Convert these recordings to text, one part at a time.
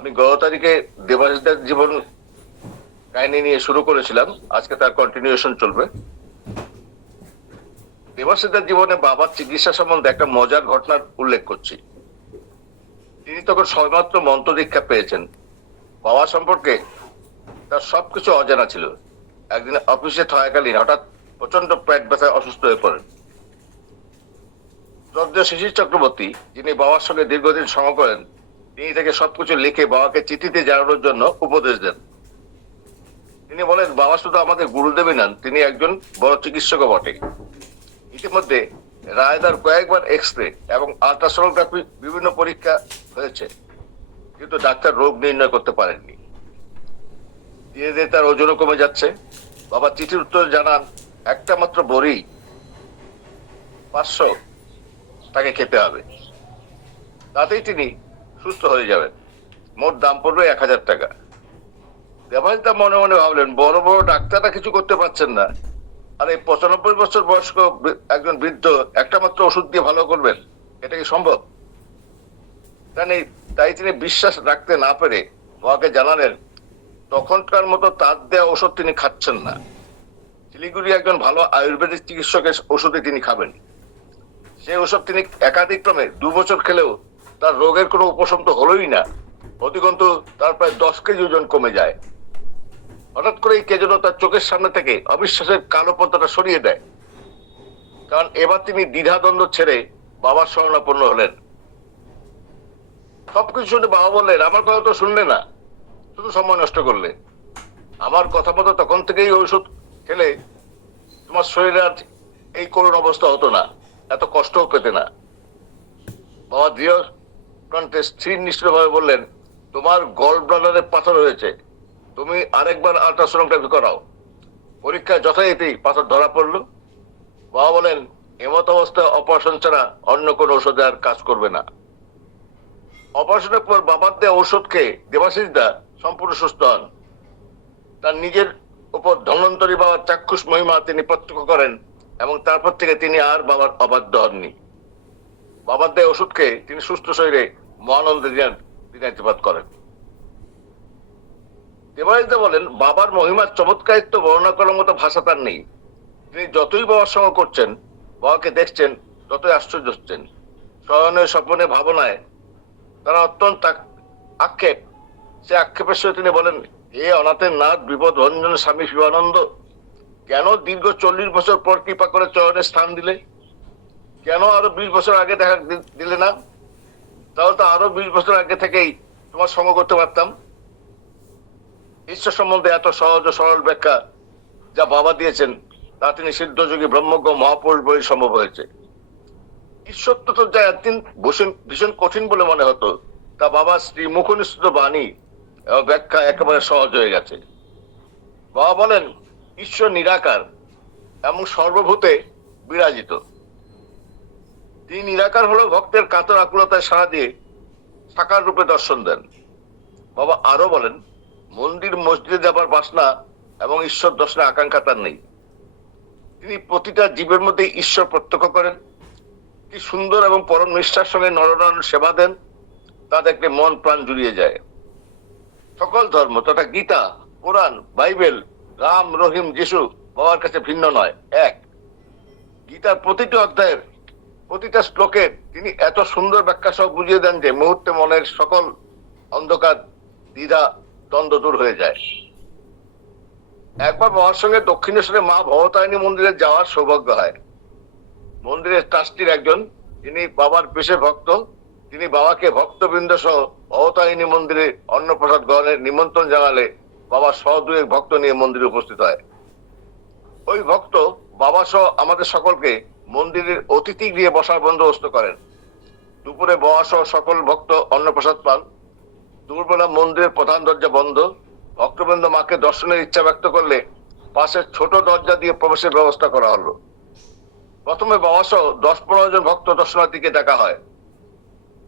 আমি গত তারিখে দেবাশিসদার জীবন কাহিনী নিয়ে শুরু করেছিলাম, আজকে তার কন্টিনিউশন চলবে। দেবাশিসদার জীবনে বাবার চিকিৎসা সম্বন্ধে একটা মজার ঘটনার উল্লেখ করছি। তিনি তখন সবেমাত্র মন্ত্র দীক্ষা পেয়েছেন। বাবা সম্পর্কে তার সবকিছু অজানা ছিল। একদিন অফিসে থাকাকালীন হঠাৎ প্রচন্ড পেট ব্যথায় অসুস্থ হয়ে পড়েন। শ্রদ্ধেয় শিশির চক্রবর্তী, যিনি বাবার সঙ্গে দীর্ঘদিন সঙ্গ করেন, তিনি তাকে সবকিছু লিখে বাবাকে চিঠিতে জানানোর জন্য উপদেশ দেন। তিনি বলেন, বাবা শুধু আমাদের গুরুদেবই নন, তিনি একজন বড় চিকিৎসকও বটে। ইতিমধ্যে রায়দার কয়েকবার এক্স রে এবং আল্ট্রাসোনোগ্রাফি বিভিন্ন পরীক্ষা হয়েছে, কিন্তু ডাক্তার রোগ নির্ণয় করতে পারেননি। ধীরে ধীরে তার ওজনও কমে যাচ্ছে। বাবা চিঠির উত্তর জানান, একটা মাত্র বড়ি 500 তাকে খেতে হবে, তাতেই তিনি সুস্থ হয়ে যাবেন। মোট দাম পড়বে 1000 টাকা। দেবাশিস মনে মনে ভাবলেন, বড় বড় ডাক্তাররা কিছু করতে পারছেন না, আর এই 95 বছর বয়স্ক একজন বৃদ্ধ একটা মাত্র ওষুধ দিয়ে ভালো করবেন, এটা কি সম্ভব? তাই তিনি বিশ্বাস রাখতে না পেরে বাবাকে জানালেন, তখনকার মতো তার দেওয়া ওষুধ তিনি খাচ্ছেন না। শিলিগুড়ি একজন ভালো আয়ুর্বেদিক চিকিৎসকের ওষুধে তিনি খাবেন। সেই ওষুধ তিনি একাধিক্রমে 2 বছর খেলেও তার রোগের কোনো উপশম তো হলোই না, অধিকন্তু তার প্রায় 10 কেজি ওজন কমে যায়। হঠাৎ করে কে যেন তার চোখের সামনে থেকে অবিশ্বাসের কালো পর্দাটা সরিয়ে দেয়। কারণ এবার তিনি দ্বিধাদ্বন্দ্ব ছেড়ে বাবার শরণাপন্ন হলেন। সবকিছু শুনে বাবা বললেন, আমার কথা তো শুনলে না, শুধু সময় নষ্ট করলে। আমার কথা মতো তখন থেকেই ঔষধ খেলে তোমার শরীরে আর এই করুণ অবস্থা হতো না, এত কষ্টও পেতে না। বাবা দৃঢ় কণ্ঠে স্থির নিশ্চিত ভাবে বললেন, তোমার গল ব্লাডারে পাথর হয়েছে, তুমি আরেকবার আল্ট্রাসোনোগ্রাফি করাও। পরীক্ষায় যথারীতি পাথর ধরা পড়লো। বাবা বলেন, এমত অবস্থায় অপারেশন ছাড়া অন্য কোনো ঔষধে আর কাজ করবে না। অপারেশনের পর বাবার দেওয়া ঔষধ খেয়ে দেবাশিস দা সম্পূর্ণ সুস্থ হন। তার নিজের উপর ধন্বন্তরী বাবার চাক্ষুষ মহিমা তিনি প্রত্যক্ষ করেন এবং তারপর থেকে তিনি আর বাবার অবাধ্য হননি। বাবার দেওয়া ওষুধ খেয়ে তিনি সুস্থ শরীরে মহানন্দে দিনাতিপাত করেন। দেবাশিস দা বলেন, বাবার মহিমার চমৎকারিত্ব বর্ণনা করার মতো ভাষা তার নেই। তিনি যতই বাবার সঙ্গ করছেন, বাবাকে দেখছেন, ততই আশ্চর্য হচ্ছেন। শয়নের স্বপ্নে ভাবনায় তারা অত্যন্ত আক্ষেপ। সে আক্ষেপের সঙ্গে তিনি বলেন, হে অনাথের নাথ বিপদ ভঞ্জন স্বামী শিবানন্দ, কেন দীর্ঘ 40 বছর পর কৃপা করে চরণে স্থান দিলে? কেন আরো 20 বছর আগে দেখা দিলে না? তাহলে তো আরো 20 বছর আগে থেকেই তোমার সঙ্গ করতে পারতাম। ঈশ্বর সম্বন্ধে এত সহজ ও সরল ব্যাখ্যা যা বাবা দিয়েছেন, তা তিনি সিদ্ধযোগী ব্রহ্মজ্ঞ মহাপুরুষ বই সম্ভব হয়েছে। ঈশ্বর তো যা একদিন ভীষণ কঠিন বলে মনে হতো, তা বাবা শ্রী মুখনিষ্ঠিত বাণী ব্যাখ্যা একেবারে সহজ হয়ে গেছে। বাবা বলেন, ঈশ্বর নিরাকার এবং সর্বভূতে বিরাজিত। তিনি নিরাকার হলেও ভক্তের কাতর আকুলতায় সাড়া দিয়ে সাকার রূপে দর্শন দেন। বাবা আরো বলেন, মন্দির মসজিদে যাবার বাসনা এবং ঈশ্বর দর্শনের আকাঙ্ক্ষা তার নেই। তিনি প্রতিটা জীবের মধ্যে ঈশ্বর প্রত্যক্ষ করেন। কি সুন্দর এবং পরম নিষ্ঠার সঙ্গে নরনারায়ণ সেবা দেন, তা দেখলে মন প্রাণ জুড়িয়ে যায়। সকল ধর্ম তথা গীতা, কোরআন, বাইবেল, রাম রহিম যিশু বাবার কাছে ভিন্ন নয়, এক। গীতার প্রতিটি অধ্যায়ের প্রতিটা শ্লোকের তিনি এত সুন্দর ব্যাখ্যা সহ বুঝিয়ে দেন যে মুহূর্তে মনের সকল অন্ধকার দ্বিধা দ্বন্দ্ব দূর হয়ে যায়। একবার বাবার সঙ্গে দক্ষিণেশ্বরে মা ভবতারিণী মন্দিরে যাওয়ার সৌভাগ্য হয়। মন্দিরের ট্রাস্টির একজন, যিনি বাবার বিশেষ ভক্ত, তিনি বাবাকে ভক্তবৃন্দ সহ ভবতারিণী মন্দিরে অন্নপ্রসাদ গ্রহণের নিমন্ত্রণ জানালে বাবা সহ 2 ভক্ত নিয়ে মন্দিরে উপস্থিত হয়। ওই ভক্ত বাবা সহ আমাদের সকলকে মন্দিরের অতিথি গৃহে বসার বন্দোবস্ত করেন। দুপুরে বাবা সহ সকল ভক্ত অন্নপ্রসাদ পান। দুপুরবেলা মন্দিরের প্রধান দরজা বন্ধ। ভক্তবৃন্দ মাকে দর্শনের ইচ্ছা ব্যক্ত করলে পাশের ছোট দরজা দিয়ে প্রবেশের ব্যবস্থা করা হলো। প্রথমে বাবা সহ 10-15 জন ভক্ত দর্শনার্থীকে দেখা হয়।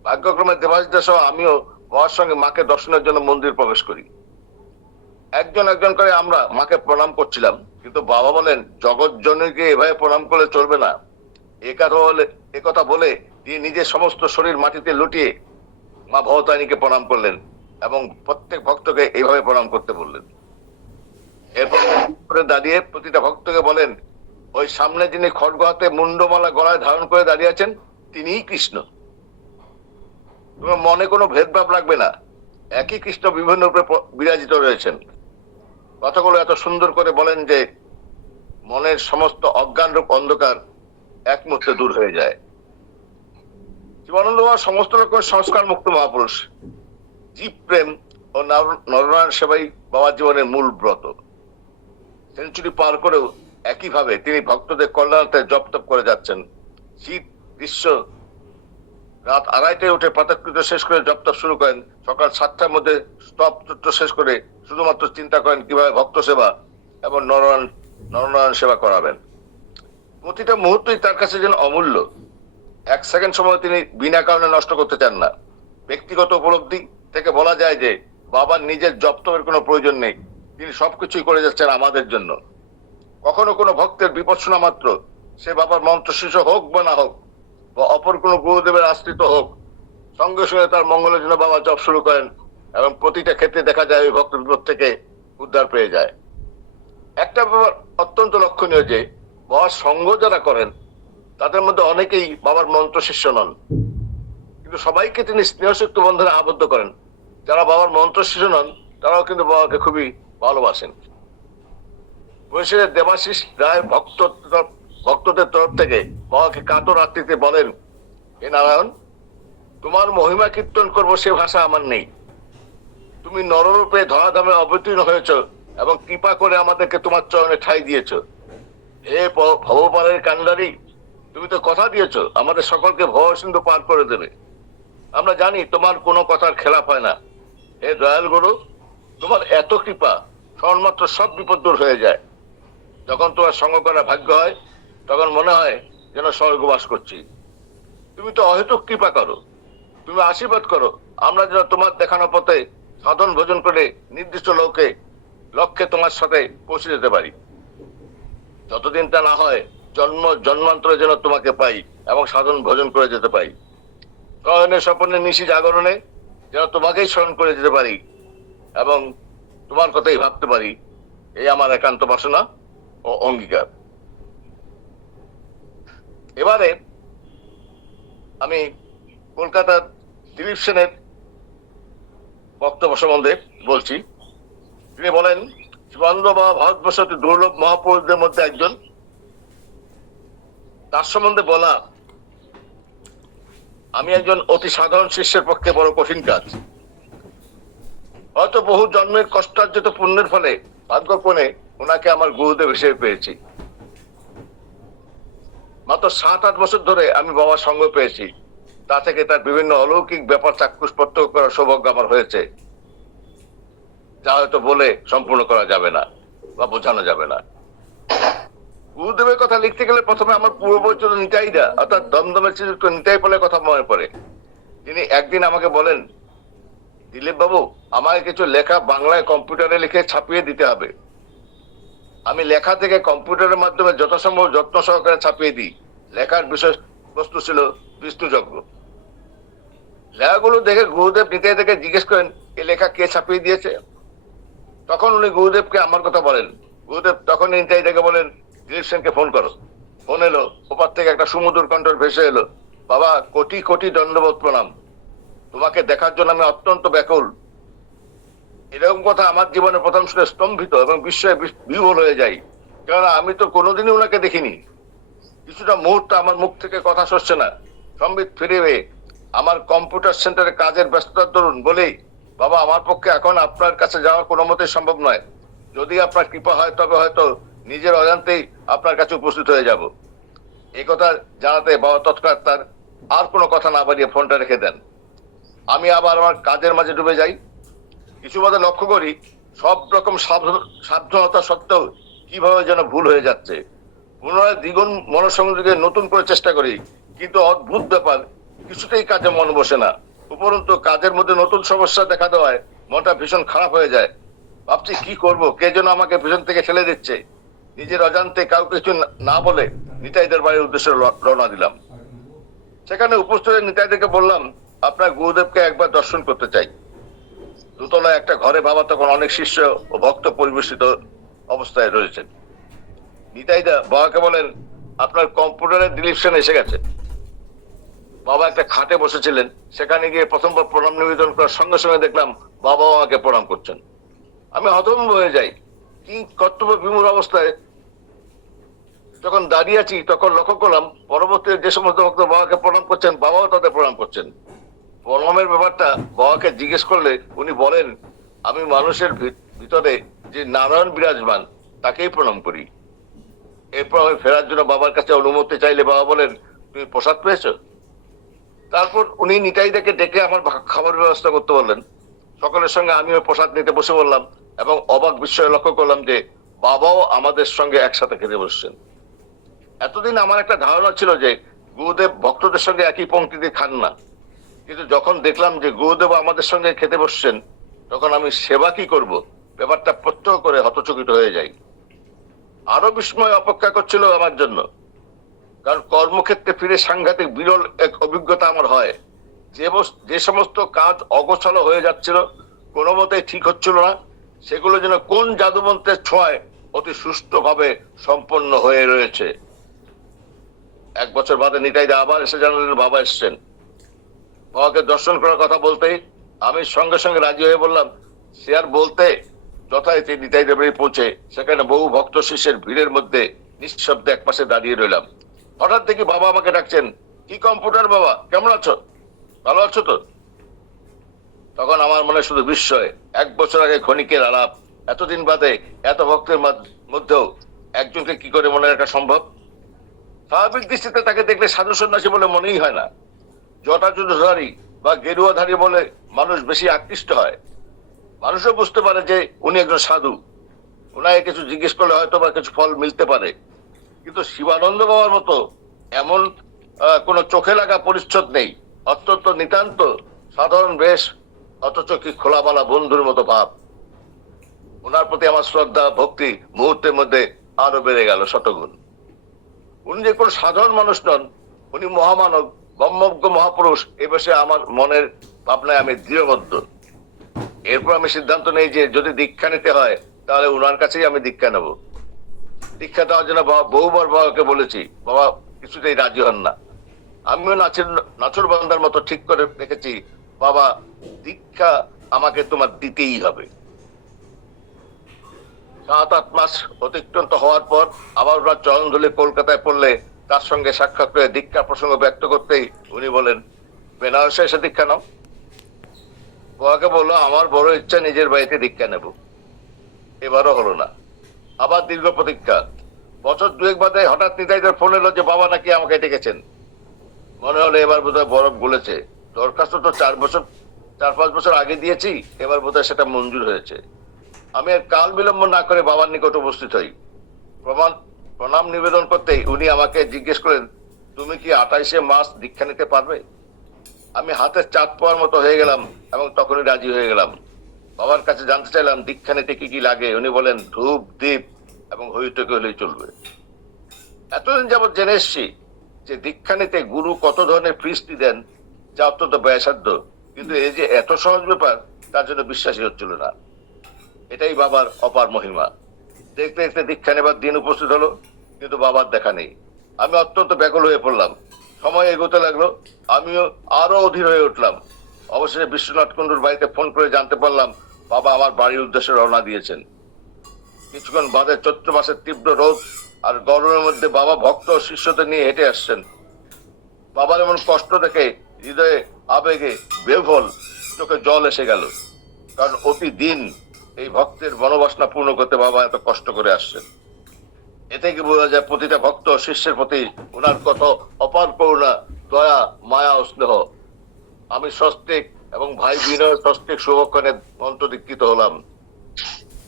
ভাগ্যক্রমে দেবাশিস সহ আমিও বাবার সঙ্গে মাকে দর্শনের জন্য মন্দির প্রবেশ করি। একজন একজন করে আমরা মাকে প্রণাম করছিলাম, কিন্তু বাবা বলেন, জগৎ জননীকে এভাবে প্রণাম করলে চলবে না। একথা বলে তিনি নিজের সমস্ত শরীর মাটিতে লুটিয়ে মা ভবতারিণীকে প্রণাম করলেন। এবং প্রত্যেক ভক্তকে এইভাবে প্রণাম করতে বললেন। এরপর দাঁড়িয়ে প্রতিটা ভক্তকে বলেন, ওই সামনে যিনি খড়গ হাতে মুন্ডমালা গলায় ধারণ করে দাঁড়িয়ে আছেন তিনিই কৃষ্ণ। তোমার মনে কোনো ভেদভাব রাখবে না, একই কৃষ্ণ বিভিন্ন রূপে বিরাজিত রয়েছেন। কথাগুলো এত সুন্দর করে বলেন যে মনের সমস্ত অজ্ঞান রূপ অন্ধকার এক মুহূর্তে দূর হয়ে যায়। জীবনানন্দ বাবা সমস্ত রকমের সংস্কার মুক্ত মহাপুরুষ। জীব প্রেম ও নরনারায়ণ সেবাই বাবার জীবনের মূল ব্রত। সেঞ্চুরি পার করেও একইভাবে তিনি ভক্তদের কল্যাণার্থে জপ তপ করে যাচ্ছেন। শীত গ্রীষ্ম রাত 2:30টায় উঠে প্রাতঃকৃত শেষ করে জপ তপ শুরু করেন। সকাল 7টার মধ্যে স্তব শেষ করে শুধুমাত্র চিন্তা করেন কিভাবে ভক্ত সেবা এবং নরনারায়ণ সেবা করাবেন। প্রতিটা মুহূর্তই তার কাছে যেন অমূল্য। 1 সেকেন্ড সময় তিনি বিনা কারণে নষ্ট করতে চান না। ব্যক্তিগত উপলব্ধি থেকে বলা যায় যে বাবার নিজের জপ তপের কোনো প্রয়োজন নেই, তিনি সবকিছুই করে যাচ্ছেন আমাদের জন্য। কখনো কোনো ভক্তের বিপদ শোনা মাত্র, সে বাবার মন্ত্র শিষ্য হোক বা না হোক, বা অপর কোনো গুরুদেবের আশ্রিত হোক, সঙ্গে সঙ্গে তার মঙ্গলের জন্য বাবা জপ শুরু করেন এবং প্রতিটা ক্ষেত্রে দেখা যায় ওই ভক্ত বিপদ থেকে উদ্ধার পেয়ে যায়। একটা ব্যাপার অত্যন্ত লক্ষণীয় যে বাবার সঙ্গ যারা করেন তাদের মধ্যে অনেকেই বাবার মন্ত্র শিষ্য নন, কিন্তু সবাইকে তিনি স্নেহশক্ত বন্ধনে আবদ্ধ করেন। যারা বাবার মন্ত্র শিষ্য নন তারাও কিন্তু বাবাকে খুবই ভালোবাসেন। বরিশালের দেবাশিস রায় ভক্তদের তরফ থেকে বাবাকে কাতর রাত্রিতে বলেন, হে নারায়ণ, তোমার মহিমা কীর্তন করবো সে ভাষা আমার নেই। তুমি নররূপে ধরাধামে অবতীর্ণ হয়েছ এবং কৃপা করে আমাদেরকে তোমার চরণে ঠাঁই দিয়েছ। হে ভবপালের কান্ডারি, তুমি তো কথা দিয়েছ আমাদের সকলকে ভব সিন্ধু পার করে দেবে। আমরা জানি তোমার কোনো কথার খেলাপ হয় না। হে দয়াল গুরু, তোমার এত কৃপা সমাত্র সব বিপদ দূর হয়ে যায়। যখন তোমার সঙ্গ করা ভাগ্য হয় তখন মনে হয় যেন স্বর্গবাস করছি। তুমি তো অহেতুক কৃপা করো, তুমি আশীর্বাদ করো আমরা যেন তোমার দেখানো পথে সাধন ভোজন করে নির্দিষ্ট লক্ষ্যে তোমার সাথে পৌঁছে যেতে পারি। যতদিন তা না হয় জন্মান্তরে যেন তোমাকে পাই এবং সাধন ভোজন করে যেতে পারি। শয়নে স্বপ্নে নিশি জাগরণে যেন তোমাকেই স্মরণ করে যেতে পারি এবং তোমার কথাই ভাবতে পারি, এই আমার একান্ত বাসনা ও অঙ্গীকার। এবারে আমি কলকাতার দিলীপ সেনের বক্তব্য সম্বন্ধে বলছি। তিনি বলেন, জীবনানন্দ বাবা ভারতবর্ষের দুর্লভ মহাপুরুষদের মধ্যে একজন। তার সম্বন্ধে বলা আমি একজন অতি সাধারণ শিষ্যের পক্ষে বড় কঠিন কাজ। হয়তো বহু জন্মের কষ্টার্জিত পুণ্যের ফলে ভাগ্যক্রমে ওনাকে আমার গুরুদেব হিসেবে পেয়েছি। মাত্র 7-8 বছর ধরে আমি বাবার সঙ্গ পেয়েছি। তা থেকে তার বিভিন্ন অলৌকিক ব্যাপার চাক্ষুষ প্রত্যক্ষ করার সৌভাগ্য আমার হয়েছে, যা হয়তো বলে সম্পূর্ণ করা যাবে না বা বোঝানো যাবে না। গুরুদেবের কথা লিখতে গেলে প্রথমে আমার পূর্বপরিচিত নিতাইদা অর্থাৎ দমদমের শ্রীযুক্ত নিতাই বলে কথা মনে পড়ে। তিনি একদিন আমাকে বলেন, দিলীপ বাবু, আমাকে কিছু লেখা বাংলায় কম্পিউটারে লিখে ছাপিয়ে দিতে হবে। আমি লেখা থেকে কম্পিউটারের মাধ্যমে যথাসম্ভব যত্ন সহকারে ছাপিয়ে দিই। লেখার বিষয় বস্তু ছিল বিষ্ণুযজ্ঞ। লেখাগুলো দেখে গুরুদেব নিতাই থেকে জিজ্ঞেস করেন, এই লেখা কে ছাপিয়ে দিয়েছে? তখন উনি গুরুদেবকে আমার কথা বলেন। গুরুদেব তখন নিতাই থেকে বলেন, দিলীপ সেনকে ফোন করো। ফোন এলো, ওপার থেকে একটা সুমধুর কণ্ঠ ভেসে এলো, বাবা কোটি কোটি দণ্ডবোধ প্রণাম, তোমাকে দেখার জন্য আমি অত্যন্ত ব্যাকুল। এরকম কথা আমার জীবনে প্রথম শুনে স্তম্ভিত এবং বিস্ময়ে বিহ্বল হয়ে যাই, কেননা আমি তো কোনোদিনই ওনাকে দেখিনি। কিছুটা মুহূর্ত আমার মুখ থেকে কথা সরছে না। সম্বিত ফিরে আমার কম্পিউটার সেন্টারে কাজের ব্যস্ততার দরুন বলেই, বাবা আমার পক্ষে এখন আপনার কাছে যাওয়া কোনো মতেই সম্ভব নয়। যদি আপনার কৃপা হয় তবে হয়তো নিজের অজান্তেই আপনার কাছে উপস্থিত হয়ে যাব। এই কথা জানাতে বাবা তৎক্ষণাৎ তার আর কোনো কথা না বাড়িয়ে ফোনটা রেখে দেন। আমি আবার আমার কাজের মাঝে ডুবে যাই। কিছু বাদে লক্ষ্য করি সব রকম সাবধানতা সত্ত্বেও কিভাবে যেন ভুল হয়ে যাচ্ছে। পুনরায় দ্বিগুণ মনোসংযোগে নতুন করে চেষ্টা করি, কিন্তু অদ্ভুত ব্যাপার, কিছুতেই কাজে মন বসে না। উপরন্তু কাজের মধ্যে নতুন সমস্যা দেখা দেওয়ায় মনটা ভীষণ খারাপ হয়ে যায়। ভাবছি কি করব, কে যেন আমাকে ভীষণ থেকে ঠেলে দিচ্ছে। নিজের অজান্তে কাউকে কিছু না বলে নিতাইদের বাড়ির উদ্দেশ্যে রওনা দিলাম। সেখানে উপস্থিত নিতাইদেরকে বললাম, আপনার গুরুদেবকে একবার দর্শন করতে চাই। দোতলায় একটা ঘরে বাবা তখন অনেক শিষ্য ও ভক্ত পরিবেশিত অবস্থায় রয়েছেন। নিতাইদা বাবাকে বলেন, আপনার কম্পিউটারের ডিলিপশন এসে গেছে। বাবা একটা খাটে বসেছিলেন, সেখানে গিয়ে প্রথমবার প্রণাম নিবেদন করার সঙ্গে সঙ্গে দেখলাম বাবাও আমাকে প্রণাম করছেন। আমি হতভম্ব হয়ে যাই। কি কর্তব্য বিমূঢ় অবস্থায় যখন দাঁড়িয়ে আছি, তখন লক্ষ্য করলাম পরবর্তী যে সমস্ত ভক্ত বাবাকে প্রণাম করছেন, বাবাও তাদের প্রণাম করছেন। প্রণামের ব্যাপারটা বাবাকে জিজ্ঞেস করলে উনি বলেন, আমি মানুষের ভিতরে যে নারায়ণ বিরাজমান তাকেই প্রণাম করি। এরপর আমি ফেরার জন্য বাবার কাছে অনুমতি চাইলে বাবা বলেন, তুমি প্রসাদ পেয়েছো? তারপর উনি নিতাইদাকে ডেকে আমার খাবার ব্যবস্থা করতে বললেন। সকলের সঙ্গে আমিও প্রসাদ নিতে বসে বললাম এবং অবাক বিস্ময়ে লক্ষ্য করলাম যে বাবাও আমাদের সঙ্গে একসাথে খেতে বসছেন। এতদিন আমার একটা ধারণা ছিল যে গুরুদেব ভক্তদের সঙ্গে একই পংক্তিতে খান না, কিন্তু যখন দেখলাম যে গুরুদেব আমাদের সঙ্গে খেতে বসছেন, তখন আমি সেবা কি করব ব্যাপারটা প্রত্যক্ষ করে হতচকিত হয়ে যাই। আরো বিস্ময় অপেক্ষা করছিল আমার জন্য, কারণ কর্মক্ষেত্রে ফিরে সাংঘাতিক বিরল এক অভিজ্ঞতা আমার হয়। যে সমস্ত কাজ অগোছালো হয়ে যাচ্ছিল, কোনো মতেই ঠিক হচ্ছিল না, সেগুলো যেন কোন জাদুমন্ত্রের ছোঁয়ায় অতি সুষ্ঠুভাবে সম্পন্ন হয়ে রয়েছে। 1 বছর বাদে নিতাইদা আবার এসে জানালেন বাবা এসছেন। বাবাকে দর্শন করার কথা বলতেই আমি সঙ্গে সঙ্গে রাজি হয়ে বললাম। সে আর বলতে, যথারীতি নিতাইদা বাড়ি পৌঁছে সেখানে বহু ভক্ত শিষ্যের ভিড়ের মধ্যে নিঃশব্দে একপাশে দাঁড়িয়ে রইলাম। হঠাৎ দেখি বাবা আমাকে ডাকছেন, কি কম্পিউটার বাবা, কেমন আছো? ভালো আছো তো? তখন আমার মনে শুধু বিস্ময়। 1 বছর আগে ক্ষণিকের আলাপ, এতদিন বাদে এত ভক্তের মধ্যেও একজনকে কি করে মনে রাখা সম্ভব? স্বাভাবিক দৃষ্টিতে তাকে দেখলে সাধু সন্ন্যাসী বলে মনেই হয় না। জটাজুধারী বা গেরুয়াধারী বলে মানুষ বেশি আকৃষ্ট হয়। মানুষও বুঝতে পারে যে উনি একজন সাধু, ওনাকে কিছু জিজ্ঞেস করলে হয়তো বা কিছু ফল মিলতে পারে। কিন্তু শিবানন্দ বাবার মতো এমন কোন চোখে লাগা পরিচ্ছদ নেই। অত্যন্ত নিতান্ত সাধারণ বেশ, অথচ কি খোলামালা বন্ধুর মতো ভাব। ওনার প্রতি আমার শ্রদ্ধা ভক্তি মুহূর্তের মধ্যে আরো বেড়ে গেল শতগুণ। উনি যে কোনো সাধারণ মানুষ নন, উনি মহামানব, ব্রহ্মজ্ঞ মহাপুরুষ। এ বিষয়ে আমার মনের ভাবনায় আমি দৃঢ়বদ্ধ। এরপর আমি সিদ্ধান্ত নেই যে যদি দীক্ষা নিতে হয় তাহলে উনার কাছেই আমি দীক্ষা নেব। দীক্ষা দেওয়ার জন্য বহুবার বাবাকে বলেছি, বাবা কিছুতেই রাজি হন না। আমিও নাচুর বান্দার মতো ঠিক করে রেখেছি, বাবা দীক্ষা আমাকে তোমার দিতেই হবে। 7-8 মাস অতিক্রান্ত হওয়ার পর আবার ওনার চরণ ধুলে কলকাতায় পড়লে তার সঙ্গে সাক্ষাৎ করে দীক্ষা প্রসঙ্গ ব্যক্ত করতেই উনি বলেন, বেনারসে এসে দীক্ষা নাও। বাবাকে বললো, আমার বড় ইচ্ছা নিজের বাড়িতে দীক্ষা নেব। এবারও হলো না। আবার দীর্ঘ প্রতীক্ষা। বছর 2 বাদে হঠাৎ নিতাইদার ফোন এলো যে বাবা নাকি আমাকে ডেকেছেন। মনে হলো এবার বোধহয় বরফ গলেছে। দরখাস্ত তো 4-5 বছর আগে দিয়েছি, এবার বোধহয় সেটা মঞ্জুর হয়েছে। আমি আর কাল বিলম্ব না করে বাবার নিকট উপস্থিত হই। প্রণাম নিবেদন করতেই উনি আমাকে জিজ্ঞেস করেন, তুমি কি 28শে মাস দীক্ষা নিতে পারবে? আমি হাতের চাঁদ পাওয়ার মতো হয়ে গেলাম এবং তখনই রাজি হয়ে গেলাম। বাবার কাছে জানতে চাইলাম দীক্ষা নিতে কি কি লাগে। উনি বলেন, ধূপ দীপ এবং হইটুকি হলেই চলবে। এতদিন যাবৎ জেনে এসছি যে দীক্ষা নিতে গুরু কত ধরনের ফিস্টি দেন, যা অত্যন্ত ব্যয়সাধ্য, কিন্তু এই যে এত সহজ ব্যাপার তার জন্য বিশ্বাসই হচ্ছিল না। এটাই বাবার অপার মহিমা। দেখতে দেখতে দীক্ষা নেবার দিন উপস্থিত হলো, কিন্তু বাবার দেখা নেই। আমি অত্যন্ত ব্যাকুল হয়ে পড়লাম। সময় এগোতে লাগলো, আমিও আরো অধীর হয়ে উঠলাম। অবশেষে বিশ্বনাথ কুণ্ডুর বাড়িতে ফোন করে জানতে পারলাম বাবা আমার বাড়ির উদ্দেশ্যে রওনা দিয়েছেন। কিছুক্ষণ বাদে চৈত্র মাসের তীব্র রোদ আর গরমের মধ্যে বাবা ভক্ত ও শিষ্যদের নিয়ে হেঁটে আসছেন। বাবার এমন কষ্ট দেখে হৃদয়ে আবেগে বেফল চোখে জল এসে গেল, কারণ অতি দিন এই ভক্তের মনোবাসনা পূর্ণ করতে বাবা এত কষ্ট করে আসছেন। এতে কি বোঝা যায় প্রতিটা ভক্ত শিষ্যের প্রতি ওনার কত অপার করুণা, দয়া, মায়া ও স্নেহ। আমি স্বস্তিক এবং ভাই বিনয় স্বস্তিক শুভক্ষণে মন্ত্র দীক্ষিত হলাম।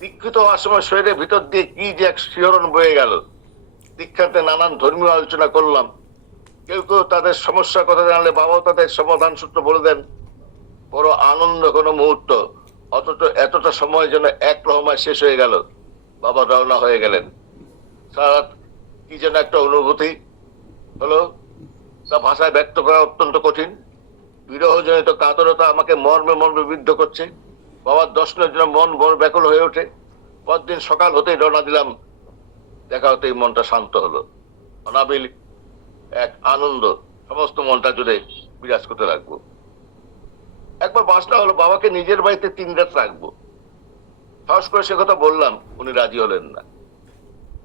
দীক্ষিত হওয়ার সময় শরীরের ভিতর দিয়ে কি যে এক শিহরণ বয়ে গেল। দীক্ষাতে নানান ধর্মীয় আলোচনা করলাম। কেউ কেউ তাদের সমস্যার কথা জানলে বাবাও তাদের সমাধান সূত্র বলে দেন। বড় আনন্দ কোনো মুহূর্ত, অথচ এতটা সময় যেন এক লহমায় শেষ হয়ে গেল। বাবা রওনা হয়ে গেলেন। সারা কি যেন একটা অনুভূতি হলো, তা ভাষায় ব্যক্ত করা অত্যন্ত কঠিন। বিরহজনিত কাতরতা আমাকে মর্মে মর্মে বিদ্ধ করছে। বাবার দর্শনের জন্য মন বড় ব্যাকুল হয়ে ওঠে। পরদিন সকাল হতেই রওনা দিলাম। দেখা হতেই মনটা শান্ত হলো। অনাবিল এক আনন্দ সমস্ত মনটা জুড়ে বিরাজ করতে লাগবো। একবার বাসনা হলো বাবাকে নিজের বাড়িতে 3 রাত রাখবো। সাহস করে সে কথা বললাম, উনি রাজি হলেন না।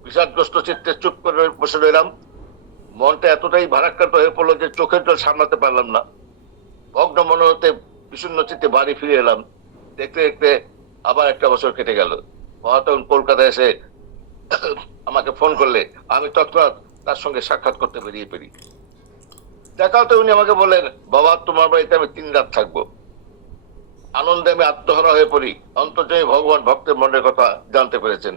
বিষাদগ্রস্ত চিত্তে চুপ করে বসে রইলাম। মনটা এতটাই ভারাক্রান্ত হয়ে পড়লো যে চোখের জল সামলাতে পারলাম না। ভগ্ন মনোরথে বিষণ্ণ চিত্তে বাড়ি ফিরে এলাম। দেখতে দেখতে আবার একটা বছর কেটে গেল। বাবা তখন কলকাতায় এসে আমাকে ফোন করলে আমি তৎক্ষণাৎ তার সঙ্গে সাক্ষাৎ করতে বেরিয়ে পড়ি। দেখা হতে উনি আমাকে বললেন, বাবা তোমার বাড়িতে আমি 3 রাত থাকবো। আনন্দে আমি আত্মহারা হয়ে পড়ি। অন্তর্যামী ভগবান ভক্তের মনের কথা জানতে পেরেছেন।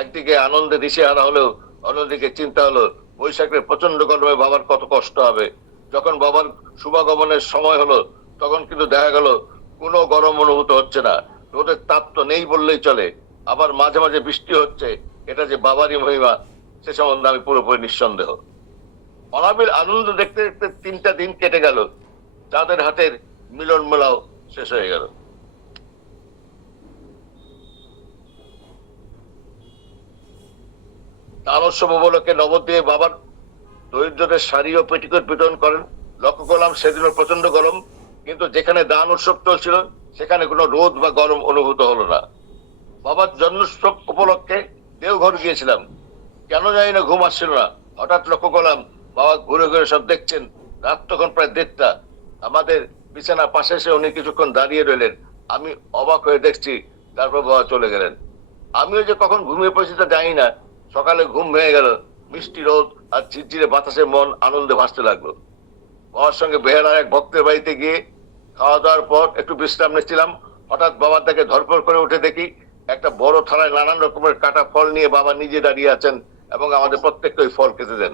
একদিকে আনন্দে দিশেহারা হলেও অন্যদিকে চিন্তা হলো বৈশাখের প্রচন্ড গরমে বাবার কত কষ্ট হবে। যখন বাবার শুভাগমনের সময় হলো তখন কিন্তু দেখা গেল কোনো গরম অনুভূত হচ্ছে না। রোদের তাপ তো নেই বললেই চলে। আবার মাঝে মাঝে বৃষ্টি হচ্ছে। এটা যে বাবারই মহিমা সে সম্বন্ধে আমি পুরোপুরি নিঃসন্দেহ। অনাবিল আনন্দ দেখতে দেখতে 3টা দিন কেটে গেল। যাদের হাতের মিলন মেলাও শেষ হয়ে গেল। দান উৎসব উপলক্ষে নবদ্বীপে বাবার দরিদ্রদের শাড়ি ও পেটিকোট বিতরণ করেন। লক্ষ্য করলাম সেদিনও প্রচন্ড গরম, কিন্তু যেখানে দান উৎসব চলছিল সেখানে কোনো রোদ বা গরম অনুভূত হলো না। বাবার জন্মোৎসব উপলক্ষে দেওঘর গিয়েছিলাম। কেন জানি না ঘুম আসছিল না। হঠাৎ লক্ষ্য করলাম বাবা ঘুরে ঘুরে সব দেখছেন। রাত তখন প্রায় 1:30টা। আমাদের বিছানা পাশে এসে উনি কিছুক্ষণ দাঁড়িয়ে রইলেন। আমি অবাক হয়ে দেখছি। তারপর বাবা চলে গেলেন। আমিও যে কখন ঘুমিয়ে পড়েছি তা জানি না। সকালে ঘুম ভেঙে গেল। মিষ্টি রোদ আর ঝিরঝিরে বাতাসে মন আনন্দে ভাসতে লাগলো। বাবার সঙ্গে বেহালার এক ভক্তের বাড়িতে গিয়ে খাওয়া দাওয়ার পর একটু বিশ্রাম নিচ্ছিলাম। হঠাৎ বাবার তাকে ধরপড় করে উঠে দেখি একটা বড় থালায় নানান রকমের কাটা ফল নিয়ে বাবা নিজে দাঁড়িয়ে আছেন এবং আমাদের প্রত্যেককে ওই ফল খেতে দেন।